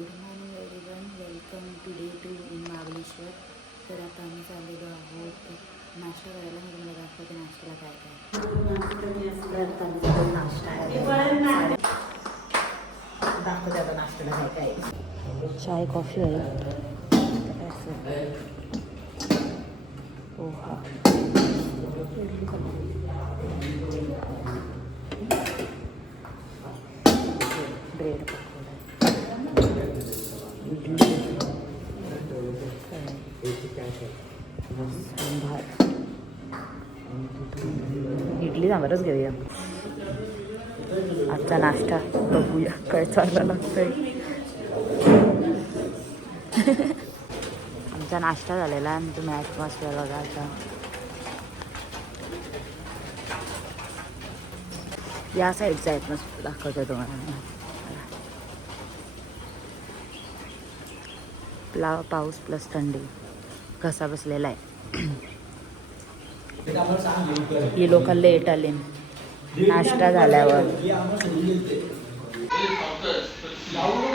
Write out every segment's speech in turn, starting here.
Good morning everyone, welcome to day 2 in Mahabaleshwar. तर आता आम्ही चाललेलो आहोत नाश्ता करायला. मी तुम्हाला दाखवते नाश्त्याला काय काय. नाश्ता आहे, दाखवते आता नाश्त्याला काय काय. चाय कॉफी आहे, पोहा, ब्रेड पकोडा, इडली सांबारच घेऊया. आजचा नाश्ता बघूया काय चांगला लागतंय. आमचा नाश्ता झालेला आहे. तुम्ही ॲटमॉस्फिअर बघा. आता या साईडचा ॲटमॉस्फिअर दाखवतो तुम्हाला. पाऊस प्लस थंडी, घसा बसलेला आहे. ही लोक लेट आले नाश्ता झाल्यावर.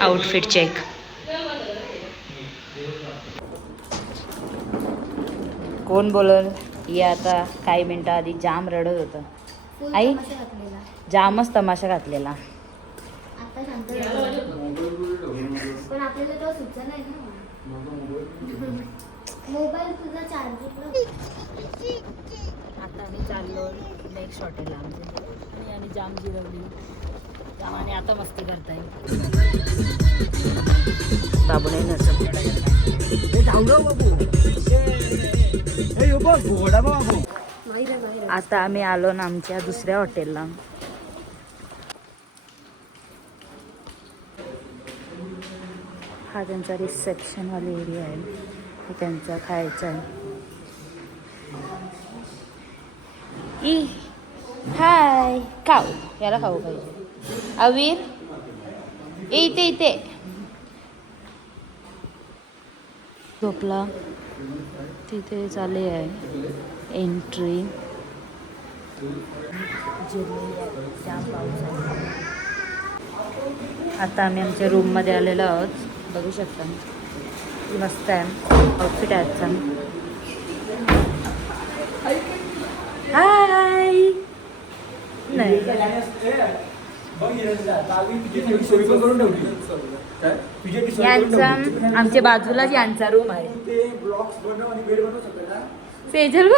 Outfit check. कोण बोलल. ही आता काही मिनटं आधी जाम रडत होतं. आई जामच तमाशा घातलेला. पण आपल्याला तो सुचत नाही ना. मोबाईल तुझा चार्जिंग. आता आम्ही चाललो नेक्स्ट हॉटेलला आणि जाम जिरवली. जामाने आता मस्ती करताय. बाबूने आता आम्ही आलो ना आमच्या दुसऱ्या हॉटेलला. हा त्यांचा रिसेप्शनवाली एरिया आहे. हे त्यांचा खायचा आहे. हाय खाऊ, याला खाऊ पाहिजे. अवीर इथे इथे झोपला. तिथे चालले आहे एंट्री. आता आम्ही आमच्या रूममध्ये आलेलो आहोत. बघू शकता मस्त आहे आउटफिट आहे. हाय नाही यांचा आमच्या बाजूलाच यांचा रूम आहे. सेजल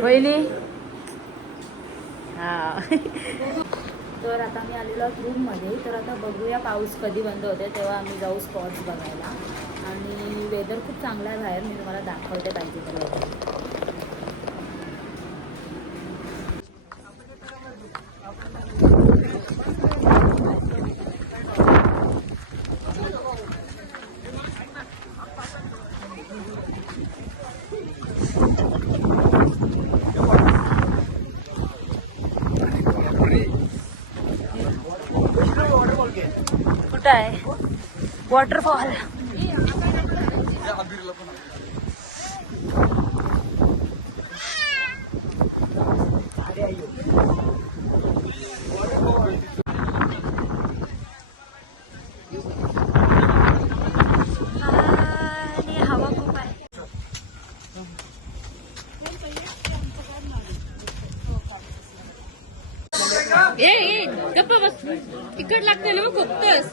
वहिनी. हा तर आता आम्ही आलेलो आहोत रूममध्ये. तर आता बघूया पाऊस कधी बंद होते तेव्हा आम्ही जाऊ स्पॉट्स बघायला. आणि वेदर खूप चांगला आहे बाहेर. मी तुम्हाला दाखवते पाहिजे तर वेदर. कुठं आहे वॉटरफॉल. हवा खूप आहे. ए गप्पा बस. तिकट लागते ना मग खूपच.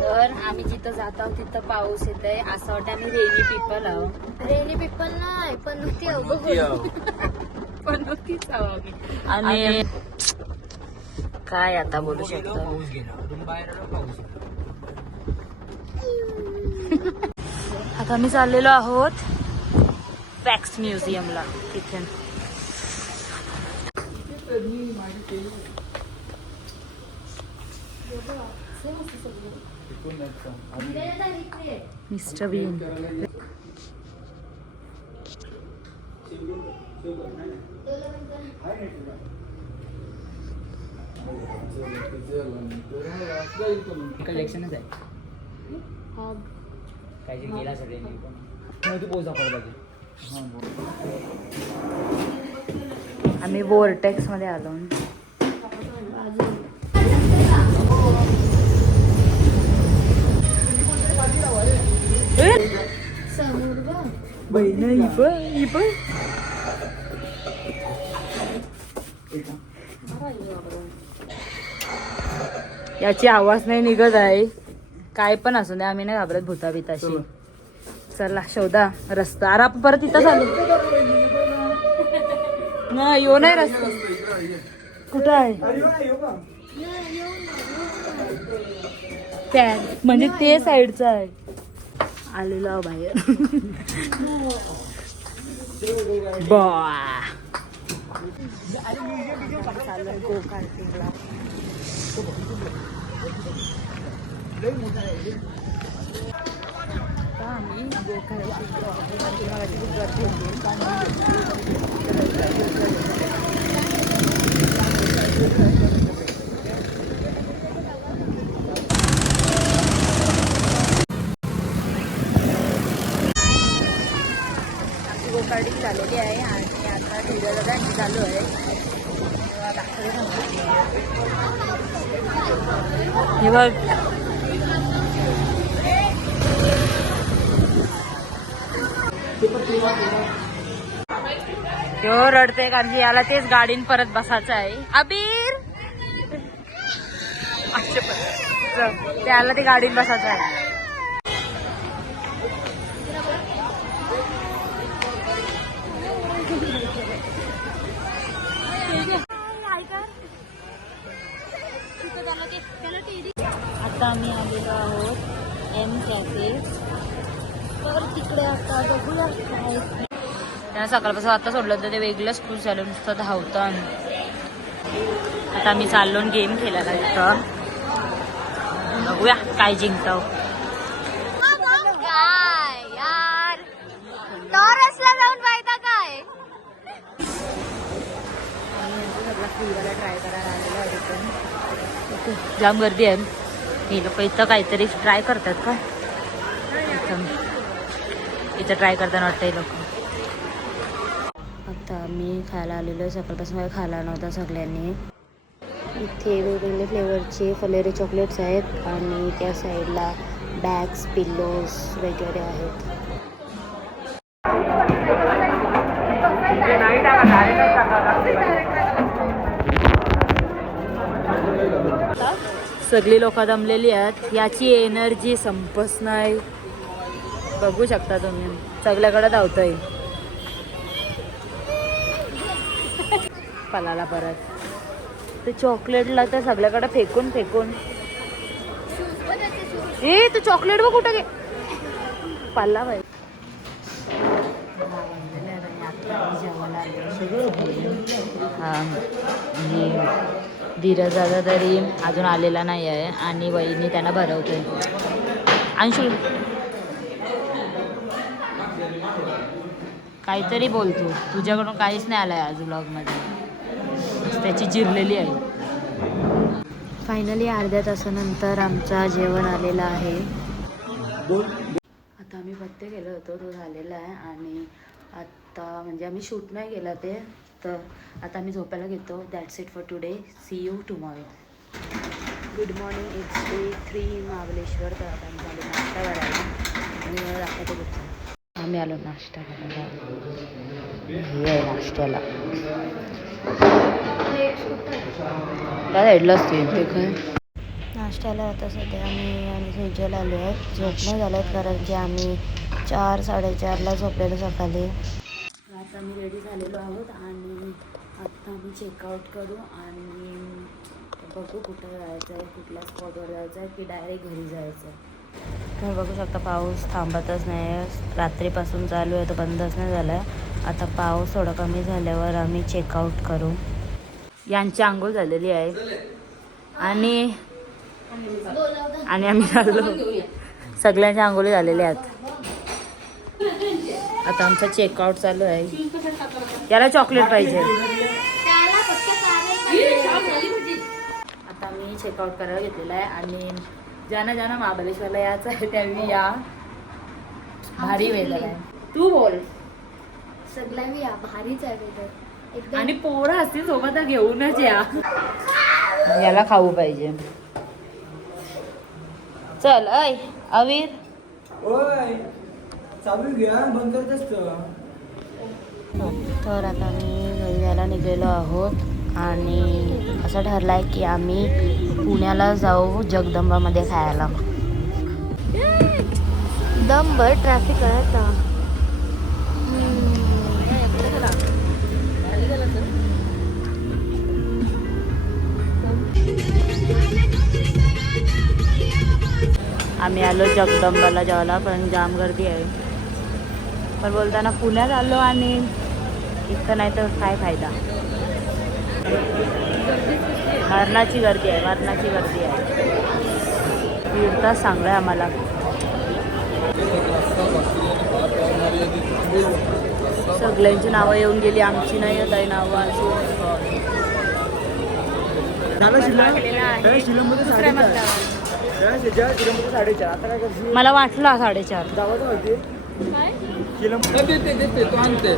तर आम्ही जिथं जात आहोत तिथं पाऊस येत आहे. असं वाटतं आम्ही रेनी पीपल आहोत. रेनी पीपल नाही पण नुकती पनोतीच आहोत. आणि काय आता बोलू शकतो. आता आम्ही चाललेलो आहोत वॅक्स म्युझियमला. तिथे मिस्टर बीन. कलेक्शनच आहे. काही गेला सगळे पोच दाखवला पाहिजे. आम्ही वोर्टेक्स मध्ये आलो. समोर बघ. याची आवाज नाही निघत आहे. काय पण असू दे, आम्ही नाही घाबरत भूता बिताशी. चला शोधा रस्ता. अरे आपण परत इथंच आलो ना. यो नाही रस्ता. कुठं आहे त्या म्हणजे ते साईडचं आहे. आलेलो बाहेर. बा चालू गो कार्टिंगला. आम्ही गो कार्टिंगला खूप गर्दी गोकार्डिंग झालेली आहे आणि आता धीरजदांची चालू आहे. हे बघ तो रडते कारण की याला तेच गाडीन परत बसायचं आहे. अबीर त्याला ते गाडीन बसायचं आहे. आता आम्ही आलेलो आहोत एम कॅफे. तर तिकडे आता बघूया काय. त्यांना सकाळपासून आता सोडलं तर ते वेगळंच खुश झालं. नुसतं धावतं. आता आम्ही चाललो गेम खेळायला इथं. बघूया काय जिंकतो. काय यार टॉरसला जाऊन पाहिजे काय. सगळा फ्रीवाला ट्राय करायला आलेला आहे पण जाम गर्दी आहे. हे लोक इथं काहीतरी ट्राय करतात का. इथं ट्राय करताना वाटतं हे लोक. आता आम्ही खायला आलेलो आहे. सकाळपासून काही खायला नव्हता सगळ्यांनी. इथे वेगवेगळे फ्लेवरचे फलेरी चॉकलेट्स आहेत आणि त्या साईडला बॅग्स पिल्लोज वगैरे आहेत. सगळी लोक दमलेली आहेत. याची एनर्जी संपच नाही. बघू शकता तुम्ही सगळ्याकडे धावतंय. पलाला परत ते चॉकलेटला तर सगळ्याकडे फेकून फेकून. ए तू चॉकलेट बघ कुठं गे पाला बाई. हा धीरज दादा तरी अजून आलेला नाही आहे आणि वहिनी त्यांना भरवतोय. अंशुल काहीतरी बोलतो. तुझ्याकडून काहीच नाही आलंय आज व्लॉगमध्ये. त्याची जिरलेली आहे. फायनली अर्ध्या तासानंतर आमचा जेवण आलेला आहे. आता आम्ही पत्ते केलं होतं तो झालेला आहे आणि आता म्हणजे आम्ही शूट नाही केला ते. तर आता आम्ही झोपायला घेतो. That's it for today. See you tomorrow. Good morning. It's day 3 Mahabaleshwar. तर आता आम्ही झालो नाश्ता करायला आणि मला दाखवतो कुठं आम्ही आलो नाश्ता करायला. हे आहे नाश्त्याला काय हेडलं असते ते काय नाश्त्याला. आता सध्या आम्ही आणि सेजल आलो आहेत. झोपणं झालं आहेत कारण की आम्ही 4 साडेचारला झोपलेलो सकाळी. आता आम्ही रेडी झालेलो आहोत आणि आत्ता आम्ही चेकआउट करू आणि बघू कुठं जायचं आहे. कुठल्या स्पॉटवर जायचं आहे की डायरेक्ट घरी जायचं आहे. तर बघू शकता पाऊस थांबतच नाही आहे. रात्रीपासून चालू आहे तर बंदच नाही झाला आहे. आता पाऊस थोडा कमी झाल्यावर आम्ही चेकआउट करू. यांची आंघोळ झालेली आहे आणि आम्ही चाललो. सगळ्यांच्या आंघोळी झालेल्या आहेत. आता आमचा चेकआउट चालू आहे. याला चॉकलेट पाहिजे. आता मी चेकआउट करायला घेतलेला आहे आणि ज्यांना महाबलेश्वरला यायचं आहे त्यावेळी या. भारी वेदर आहे. तू बोल. सगळ्यांनी या भारीच आहे वेदर. आणि पोरं असतील सोबत तर घेऊनच या. याला खाऊ पाहिजे. चल ऐ अवीर. ओय चालू घ्या बंद करत असतं. तर आता मी घरी जायला निघलेलो आहोत आणि असं ठरलं आहे की आम्ही पुण्याला जाऊ जगदंबामध्ये खायला. दमभर ट्रॅफिक आहे आता. आम्ही आलो जगदंबाला जेवायला पण जाम गर्दी आहे. पण बोलताना पुण्यात आलो आणि इथं नाही तर काय फायदा. मरणाची गर्दी आहे, मरणाची गर्दी आहे. दीड तास सांगलं आहे आम्हाला. सगळ्यांची नावं येऊन गेली, आमची नाही येत आहे नावं अजून. आता काय करशील? मला वाटलं 4:30. जावं तर होती देते तो आणते.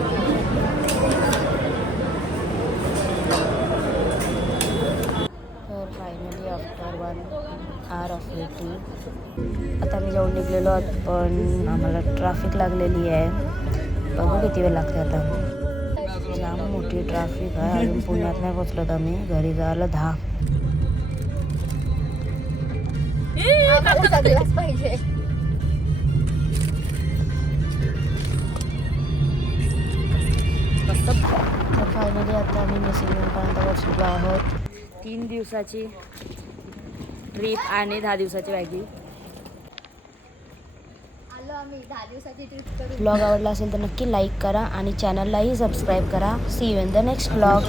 तर finally after 1 hour of waiting आता मी जाऊन निघलेलो आहोत पण आम्हाला ट्रॅफिक लागलेली आहे. बघू किती वेळ लागते आता. जाम मोठी ट्रॅफिक आहे. अजून पुण्यात नाही पोचलो तर आम्ही घरी जायला 10. सगळंच पाहिजे. तर फायनली आता आम्ही मिसिंगपर्यंत पोचलो आहोत. 3 दिवसाची ट्रिप आणि 10 दिवसाची बॅगी. आलो आम्ही 10 दिवसाची ट्रिप करून. ब्लॉग आवडला असेल तर नक्की लाईक करा आणि चॅनललाही सबस्क्राईब करा. See you in the next blog.